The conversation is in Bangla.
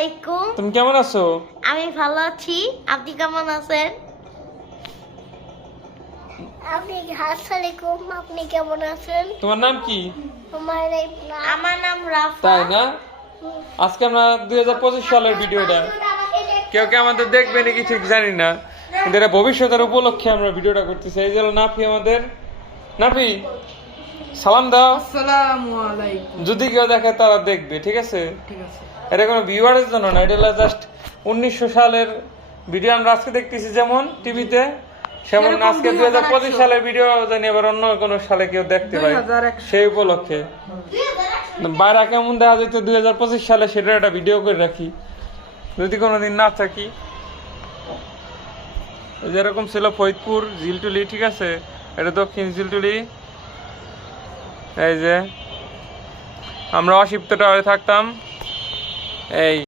আলাইকুম। তুমি কেমন আছো? আমি ভালো আছি, আপনি কেমন আছেন? আসসালামাইকুম, আপনি কেমন আছেন? তোমার নাম কি? আমার নাম রাফা। তাই না? আজকে আমরা 2025 সালের ভিডিওটা কেউ কে আমাদের দেখবে নাকি ঠিক জানি না, কিন্তু এটা ভবিষ্যতের উপলক্ষে আমরা ভিডিওটা করতেছি। এই যে নাফি আমাদের। নাফি, সালাম দাও। আসসালামু আলাইকুম। যদি কেউ দেখে তারা দেখবে, ঠিক আছে? ঠিক আছে। এটা কোনো ভিউয়ারের জন্য না, এটা হলো জাস্ট 1900 সালের ভিডিও আমরা আজকে দেখতেছি যেমন টিভিতে, সেমন সেরকম আজকে 2025 সালের ভিডিও জানি আবার অন্য কোনো সালে কেউ দেখতে পায় 2100 সেই উপলক্ষে। বাইরে কেমন দেখা যেত 2025 সালে সেটা একটা ভিডিও করে রাখি যদি কোনোদিন না থাকি। যেরকম ছিল ফরিদপুর জিলটুলি, ঠিক আছে? এটা দক্ষিণ জিলটুলি। এই যে আমরা অশিপ্ত টাওয়ারে থাকতাম। এই